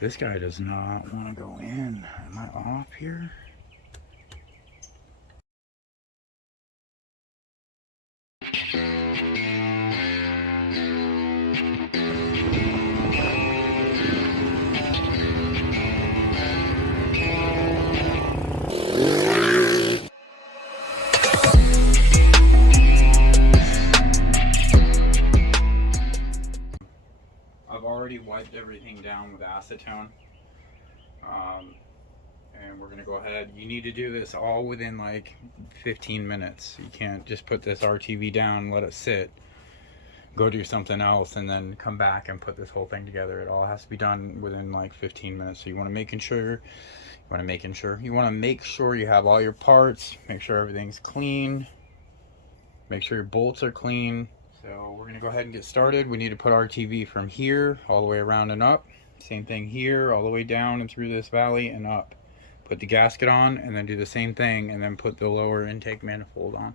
This guy does not want to go in. Am I off here? I've already wiped everything down with acetone. And we're gonna go ahead. You need to do this all within like 15 minutes. You can't just put this RTV down, let it sit, go do something else, and then come back and put this whole thing together. It all has to be done within like 15 minutes. So you want to make sure you have all your parts, make sure everything's clean, make sure your bolts are clean. So we're gonna go ahead and get started. We need to put RTV from here all the way around and up. Same thing here, all the way down and through this valley and up. Put the gasket on and then do the same thing and then put the lower intake manifold on.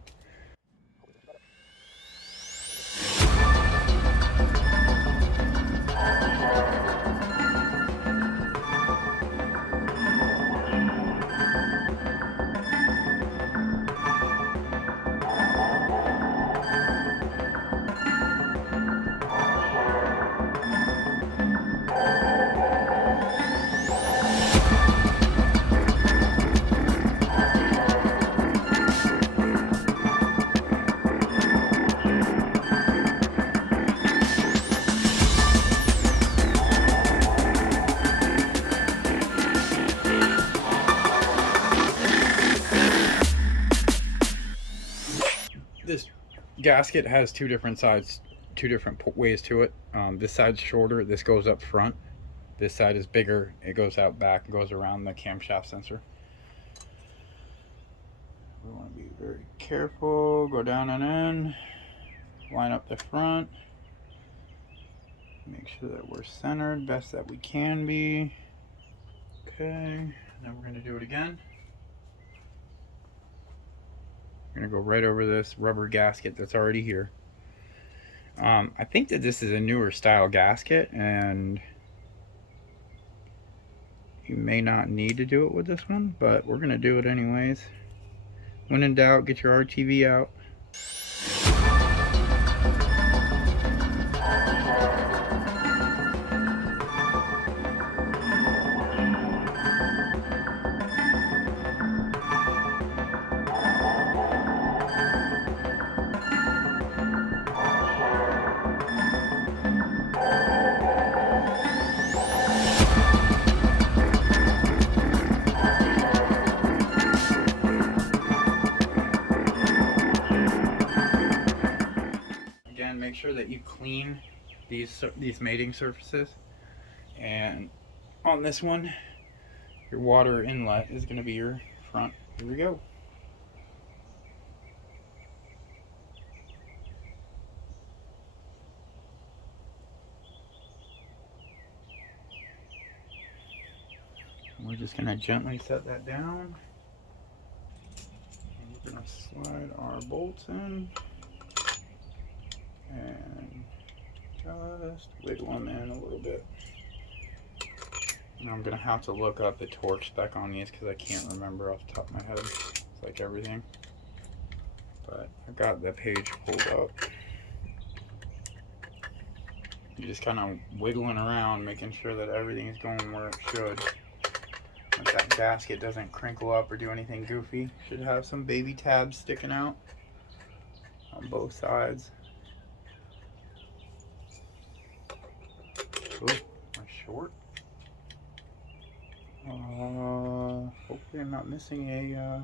This gasket has two different sides, two different ways to it. This side's shorter, this goes up front. This side is bigger, it goes out back and goes around the camshaft sensor. We want to be very careful, go down and in, line up the front, make sure that we're centered best that we can be. Okay, now we're going to do it again. We're going to go right over this rubber gasket that's already here. I think that this is a newer style gasket, and you may not need to do it with this one, but we're going to do it anyways. When in doubt, get your RTV out. Make sure that you clean these mating surfaces, and on this one your water inlet is going to be your front. Here we go. We're just going to gently set that down, and we're going to slide our bolts in and just wiggle them in a little bit. And I'm going to have to look up the torque spec on these because I can't remember off the top of my head. It's like everything. But I've got the page pulled up. You're just kind of wiggling around, making sure that everything is going where it should. Like that gasket doesn't crinkle up or do anything goofy. Should have some baby tabs sticking out on both sides. Ooh, am I short? Hopefully I'm not missing a,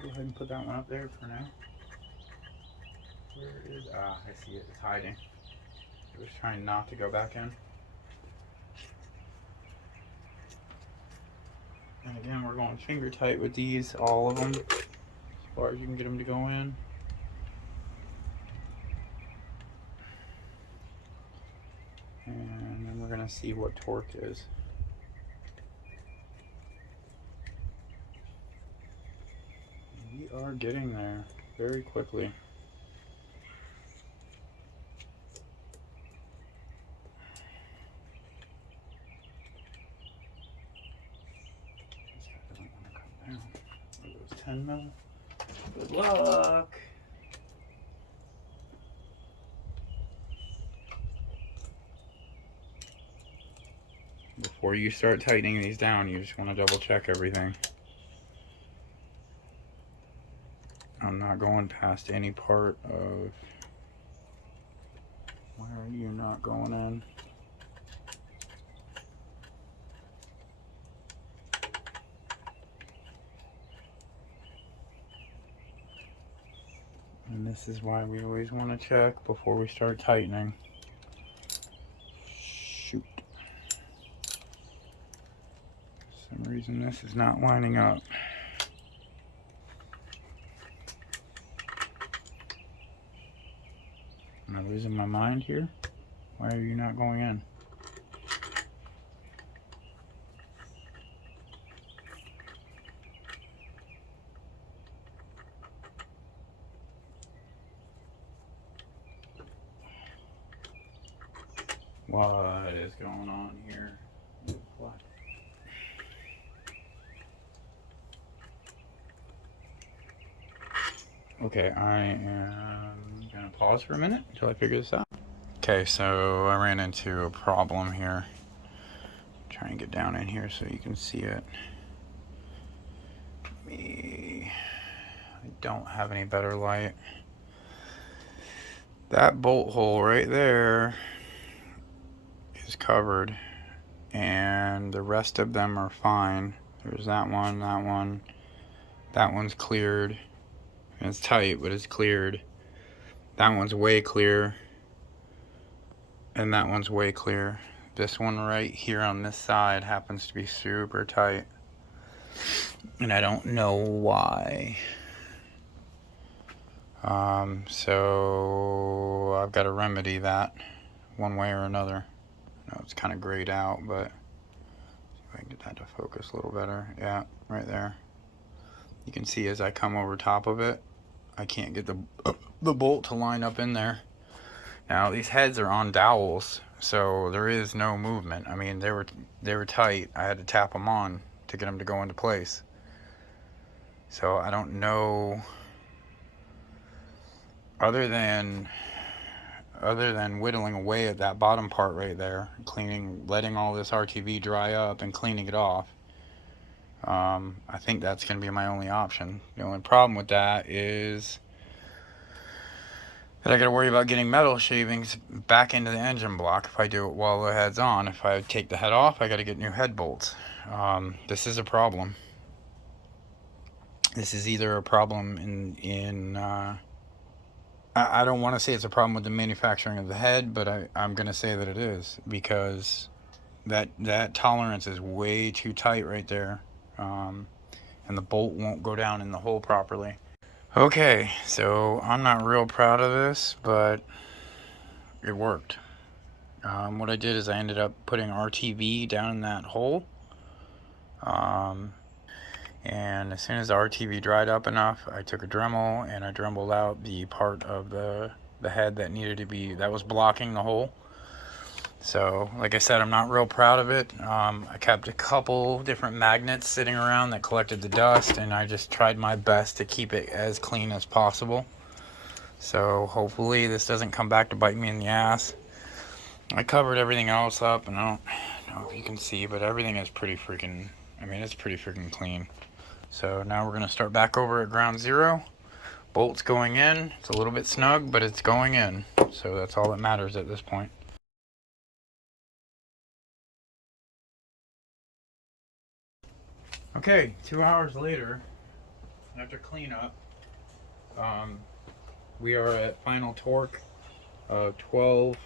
go ahead and put that one up there for now. Where is, I see it, it's hiding. I was trying not to go back in. And again, we're going finger tight with these, all of them, as far as you can get them to go in. And then we're going to see what torque is. We are getting there very quickly. Those 10 mil. Good luck. Before you start tightening these down, you just want to double check everything. I'm not going past any part of... Why are you not going in? And this is why we always want to check before we start tightening. Shoot. For some reason this is not lining up. Am I losing my mind here? Why are you not going in? What is going on here? Okay, I am gonna pause for a minute until I figure this out. Okay, so I ran into a problem here. Try and get down in here so you can see it. I don't have any better light. That bolt hole right there is covered, and the rest of them are fine. There's that one, that one's cleared. And it's tight, but it's cleared. That one's way clear, and that one's way clear. This one right here on this side happens to be super tight, and I don't know why. So I've got to remedy that one way or another. I know it's kind of grayed out, but see if I can get that to focus a little better. Yeah, right there. You can see as I come over top of it, I can't get the bolt to line up in there. Now these heads are on dowels, so there is no movement. I mean, they were tight. I had to tap them on to get them to go into place. So I don't know, other than whittling away at that bottom part right there, cleaning, letting all this RTV dry up and cleaning it off. I think that's going to be my only option. The only problem with that is that I got to worry about getting metal shavings back into the engine block if I do it while the head's on. If I take the head off, I got to get new head bolts. This is a problem. This is either a problem I don't want to say it's a problem with the manufacturing of the head, but I'm going to say that it is, because that tolerance is way too tight right there. And the bolt won't go down in the hole properly. Okay, so I'm not real proud of this, but it worked. What I did is I ended up putting RTV down in that hole. And as soon as the RTV dried up enough, I took a Dremel and I Dremeled out the part of the head that was blocking the hole. So, like I said, I'm not real proud of it. I kept a couple different magnets sitting around that collected the dust, and I just tried my best to keep it as clean as possible. So hopefully this doesn't come back to bite me in the ass. I covered everything else up, and I don't know if you can see, but everything is pretty freaking, it's pretty freaking clean. So now we're going to start back over at ground zero. Bolt's going in. It's a little bit snug, but it's going in. So that's all that matters at this point. Okay, 2 hours later, after cleanup, we are at final torque of 12,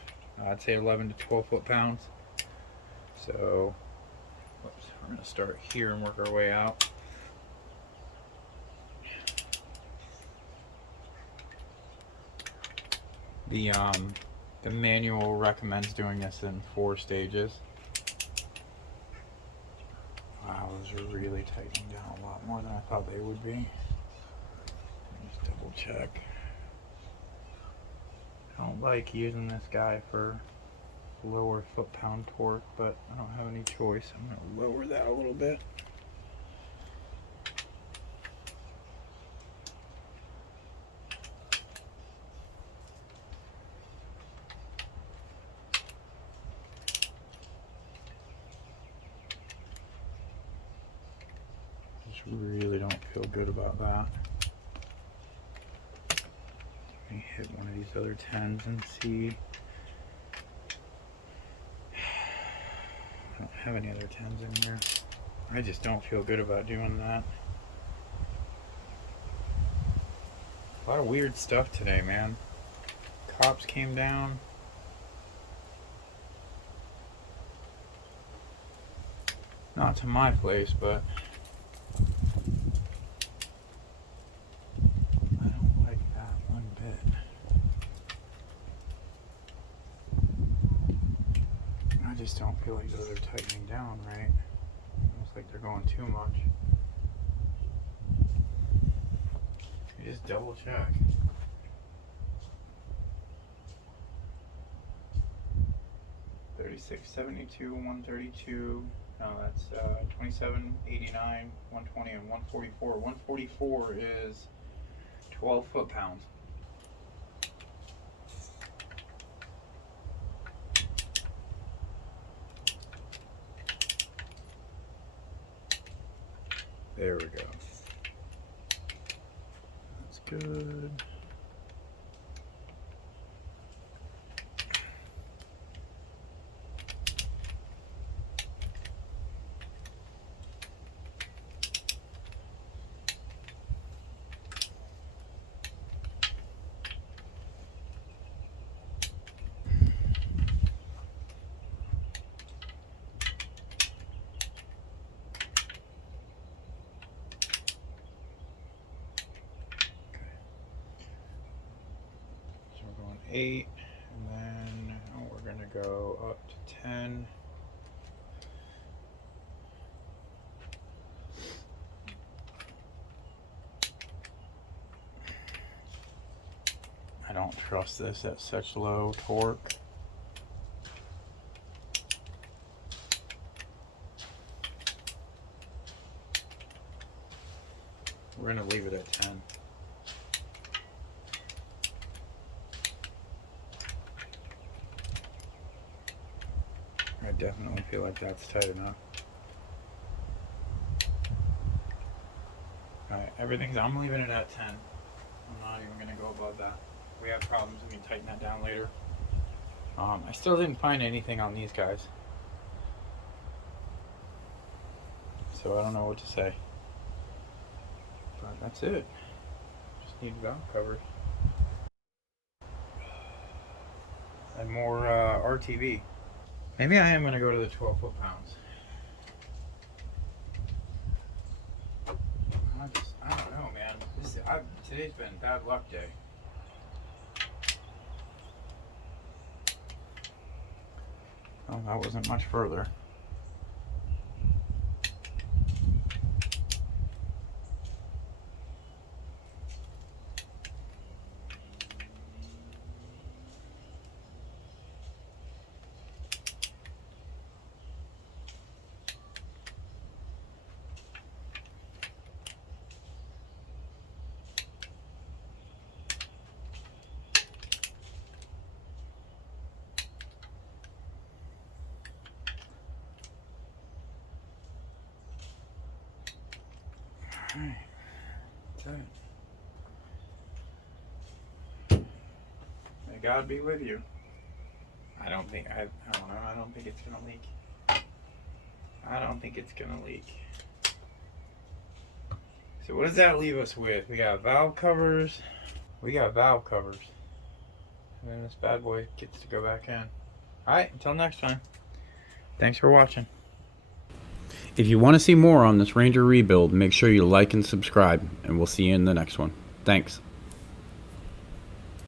I'd say 11 to 12 foot-pounds. So, whoops, we're going to start here and work our way out. The manual recommends doing this in 4 stages. Wow, those are really tightening down a lot more than I thought they would be. Just double check. I don't like using this guy for lower foot-pound torque, but I don't have any choice. I'm going to lower that a little bit. just really don't feel good about that. Let me hit one of these other 10s and see. I don't have any other 10s in here. I just don't feel good about doing that. A lot of weird stuff today, man. Cops came down. Not to my place, but I don't like that one bit. I just don't feel like those are tightening down right. Almost like they're going too much. You just double check. $36.72, $132. No, that's $27.89, $120, and $144. $144 is 12 foot-pounds. There we go. That's good. So we're going 8, and then we're going to go up to 10. I don't trust this at such low torque. We're going to leave it at 10. I definitely feel like that's tight enough. Alright, I'm leaving it at 10. I'm not even going to go above that. If we have problems, we can tighten that down later. I still didn't find anything on these guys, so I don't know what to say. But that's it. Just need valve covers. And more RTV. Maybe I am going to go to the 12 foot-pounds. I don't know, man. Today's been bad luck day. Oh, that wasn't much further. Alright, that's it. May God be with you. I don't think it's gonna leak. I don't think it's gonna leak. So what does that leave us with? We got valve covers. And then this bad boy gets to go back in. Alright, until next time. Thanks for watching. If you want to see more on this Ranger rebuild, make sure you like and subscribe, and we'll see you in the next one. Thanks.